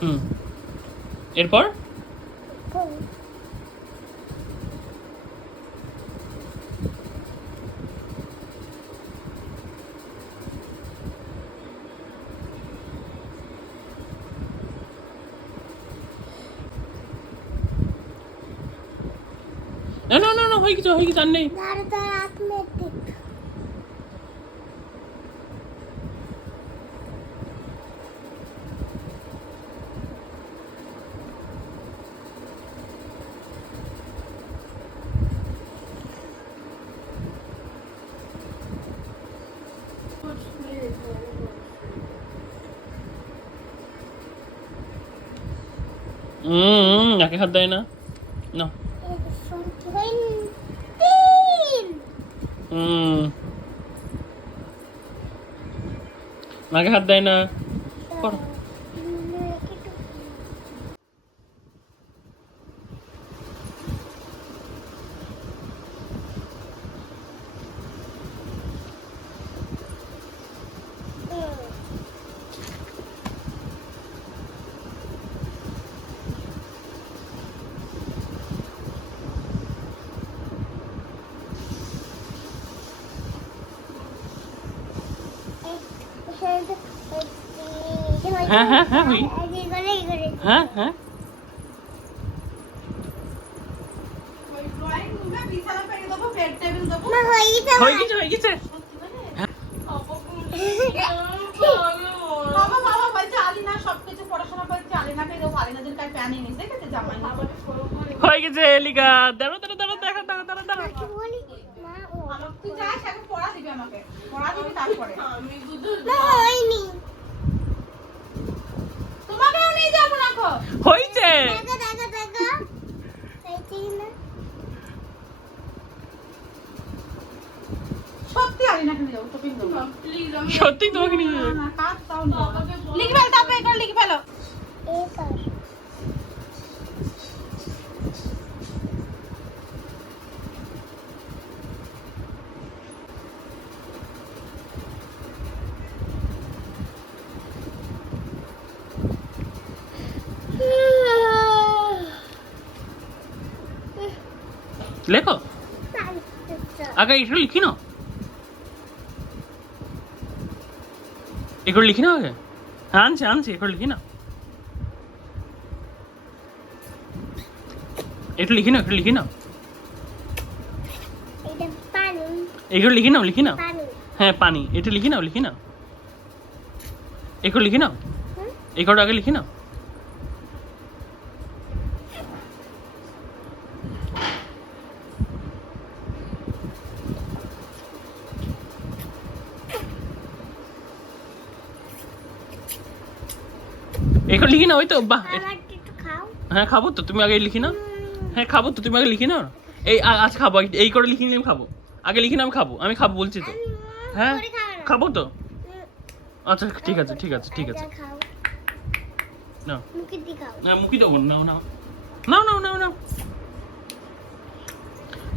হুম। এরপর? না না না না হয়ে গেছে হয়ে গেছে আর নেই। যাকে হাত দেয় না না মাকে হাত দেয় না হ্যাঁ হ্যাঁ হ্যাঁ ওই হ্যাঁ হ্যাঁ। হয়ে গেছে হয়ে গেছে। হ্যাঁ। হয়ে। গেছে এলিকা সত্যি তোমাকে নিয়ে লিখে লেখো আগে একটু লিখি না এগুলো লিখি না আগে? হ্যাঁ আনছি আনছি এগুলো লিখি না। একটু লিখি না একটু লিখি না। এগুলো লিখি নাও লিখি না? হ্যাঁ পানি। এটা লিখি নাও লিখি না। এগুলো লিখি নাও। এগুলো আগে লিখি নাও লিখি না ওই তো বাহ। হ্যাঁ খাব তো তুমি আগে লিখি না হ্যাঁ খাব তো তুমি আগে লিখি না এই আজ খাব এই করে লিখি আমি খাব। আগে লিখি না আমি খাব আমি খাব বলছি তো। হ্যাঁ খাব তো। আচ্ছা ঠিক আছে ঠিক আছে ঠিক আছে। না না মুখি দেবো না না নাও নাও নাও নাও।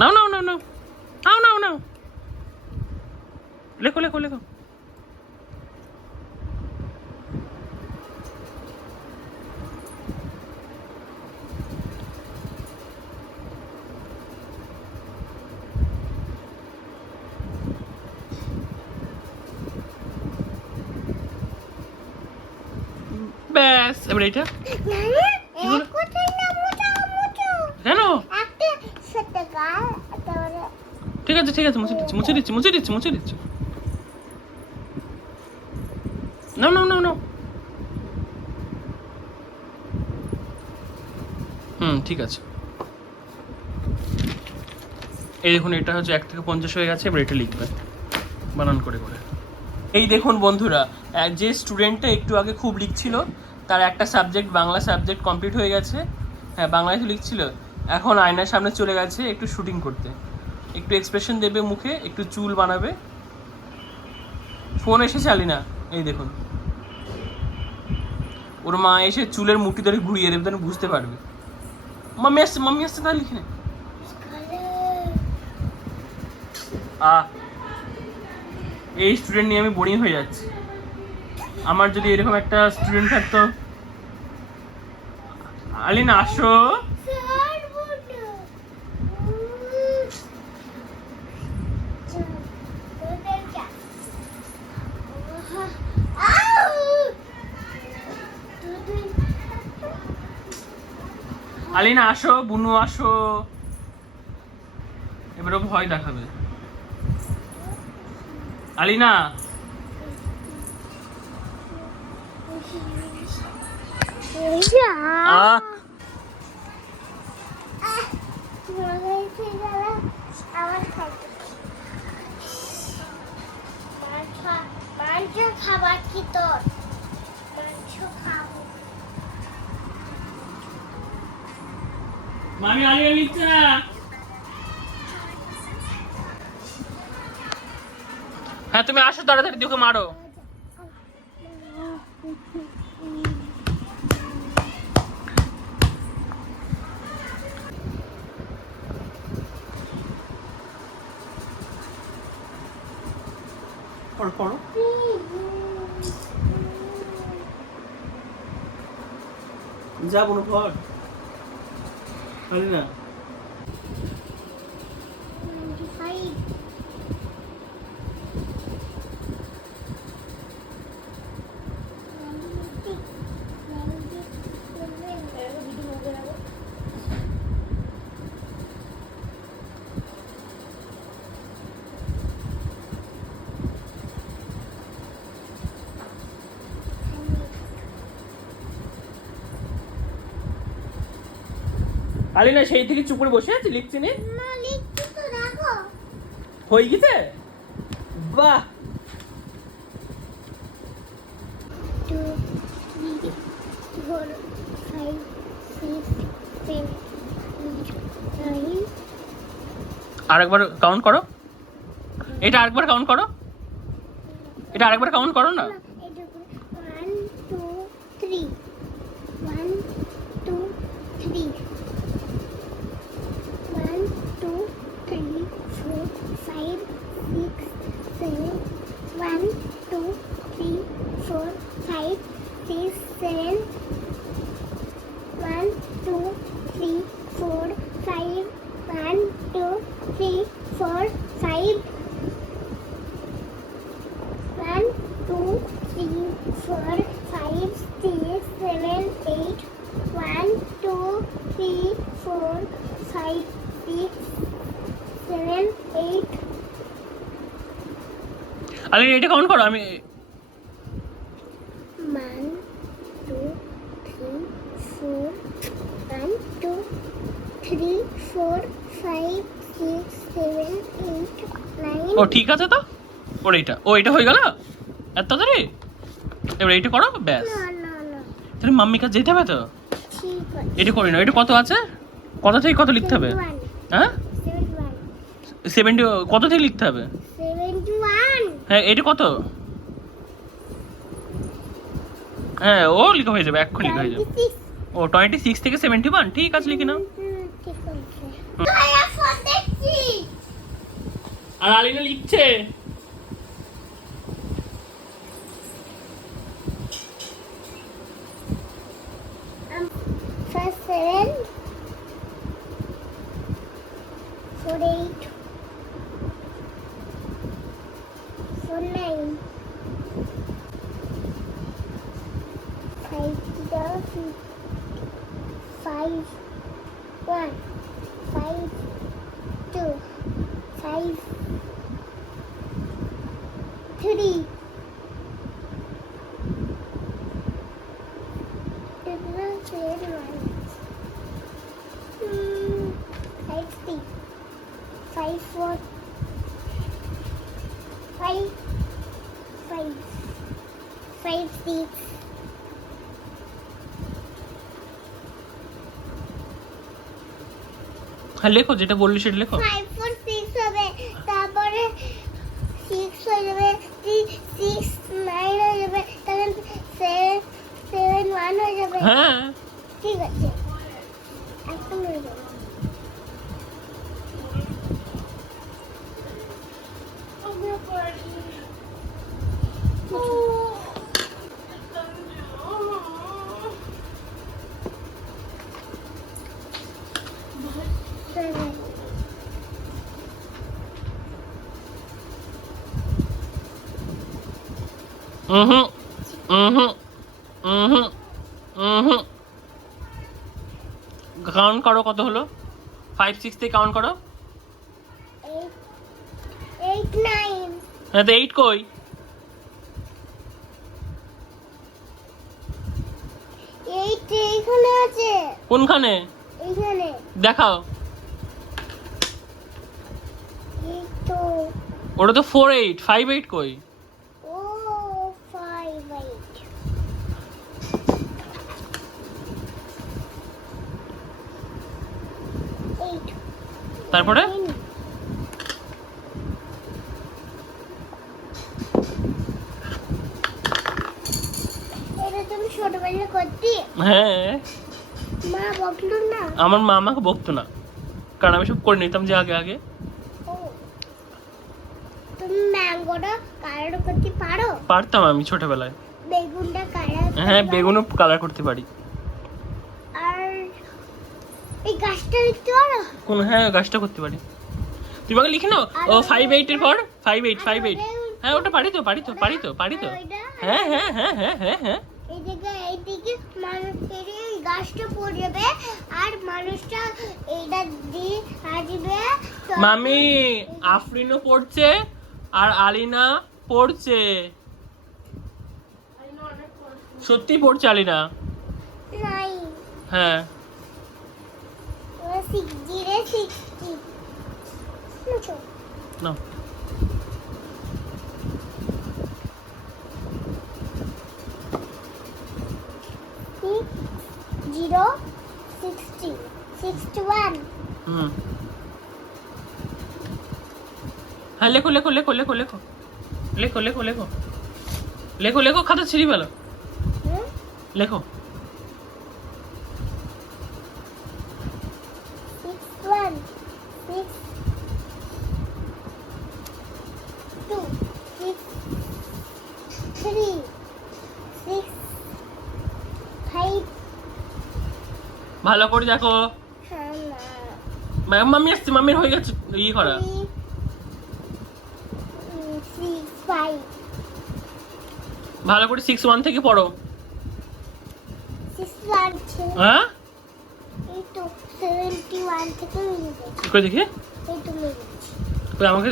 নাও নাও নাও নাও। নাও নাও নাও। লেখো লেখো লেখো। ব্যাস এবার এটা এক কোথায় না মোটা মোটা কেন? একটা ছোট গাল তারপরে ঠিক আছে ঠিক আছে মুছে দিচ্ছি মুছে দিচ্ছি মুছে দিচ্ছি মুছে দিচ্ছি। হুম ঠিক আছে। এই দেখুন এটা হচ্ছে এক থেকে পঞ্চাশ হয়ে গেছে এবার এটা লিখবে। বানান করে করে। এই দেখুন বন্ধুরা যে স্টুডেন্টটা একটু আগে খুব লিখছিল তার একটা সাবজেক্ট বাংলা সাবজেক্ট কমপ্লিট হয়ে গেছে। হ্যাঁ বাংলায় লিখছিল। এখন আয়নার সামনে চলে গেছে একটু শুটিং করতে। একটু এক্সপ্রেশন দেবে মুখে, একটু চুল বানাবে। ফোন এসেছে আলিনা। এই দেখুন। ওর মা এসে চুলের মুঠি ধরে ঘুরিয়ে দেবে তাহলে বুঝতে পারবে। মাম্মি আসছে মাম্মি আসছে, তাহলে লিখে আ এই স্টুডেন্ট নিয়ে আমি বোরিং হয়ে যাচ্ছি। আমার যদি এরকম একটা স্টুডেন্ট থাকতো। আলিনা, আসো। আলিনা, আসো, বুনু, আসো। এবারে ও ভয় দেখাবে। আলিনা যা আহ আমার খাইতে মাংস মাংস খাবার কি তোর মাংস খাব মামি লিখছে না? হ্যাঁ তুমি আসো তাড়াতাড়ি দিয়ে ওকে মারো পড়ো পড়ো যা বোনো পড় আলিনা আলিনা সেই থেকে চুপ করে বসে আছি লিখছি নি হয়ে গেছে? বাহ! আরেকবার কাউন্ট করো। এটা আরেকবার কাউন্ট করো। এটা আরেকবার কাউন্ট করো না আলিনা এটা কাউন্ট করো আমি. ও ঠিক আছে তো? ওর এইটা। ও এটা হয়ে গেল? এত তাড়াতাড়ি এবার এইটা করো ব্যাস. তাহলে মাম্মি কাছে যেতে হবে তো? এটা করি না এটা কত আছে? কত থেকে কত লিখতে হবে? হ্যাঁ. সেভেন্টি কত থেকে লিখতে হবে. হ্যাঁ এটা কত হ্যাঁ ও লিখা হয়ে যাবে, এক্ষুনি লিখা হয়ে যাবে ও টোয়েন্টি সিক্স থেকে সেভেন্টি ওয়ান ঠিক আছে লিখে নাও। আর আলিনা লিখছে First seven. Four, eight. Did not say one. Hmm. Five three. Five four. Five. Five. Five six. হ্যাঁ লেখো যেটা বললি সেটা লেখো ফাইভ হুম হুম হুম হুম কাউন্ট করো কত হলো? ফাইভ সিক্স থেকে কাউন্ট করো। হ্যাঁ তো এইট কই? কোনখানে? দেখাও। তো। ওটা তো ফোর এইট ফাইভ এইট কই ও ফাইভ এইট এইট তারপরে? হ্যাঁ। আমার মা আমাকে বকতো না। কারণ আমি সব করে নিতাম যে আগে আগে। পারতাম আমি ছোটবেলায়। বেগুনটা কালার হ্যাঁ বেগুনও কালার করতে পারি। এই গাছটা দেখতে পারো? কোন হ্যাঁ গাছটা করতে পারি। তুমি আমাকে লিখে নাও। ও ফাইভ এইটের পর? ফাইভ এইট ফাইভ এইট হ্যাঁ ওটা পারি তো পারি তো পারি তো পারি তো। হ্যাঁ হ্যাঁ হ্যাঁ হ্যাঁ হ্যাঁ হ্যাঁ। এইদিকে এইদিকে মানুষ এই গাছটা পড়বে আর মানুষটা এইটা দিয়ে আসবে। মামি আফরিনও পড়ছে আর আলিনা পড়ছে। সত্যি পড়ছে আলিনা? হ্যাঁ। জিরো সিক্সটি না জিরো সিক্সটি সিক্সটি ওয়ান হুম হ্যাঁ লেখো লেখো লেখো লেখো লেখো। লেখো লেখো লেখো। লেখো লেখো খাতা ছিঁড়ি পেল লেখো six one six two six three six five ভালো করে দেখো। হ্যাঁ মা- মাম্মি আসছে মাম্মির হয়ে গেছে ইয়ে করা। ভালো করে সিক্স ওয়ান থেকে পড়ো। হ্যাঁ? করে দেখি? আমাকে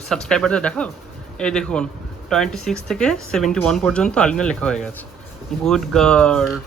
সাবস্ক্রাইবারদের দেখাও। এই দেখুন টোয়েন্টি সিক্স থেকে সেভেন্টি ওয়ান পর্যন্ত আলিনা লেখা হয়ে গেছে। Good girl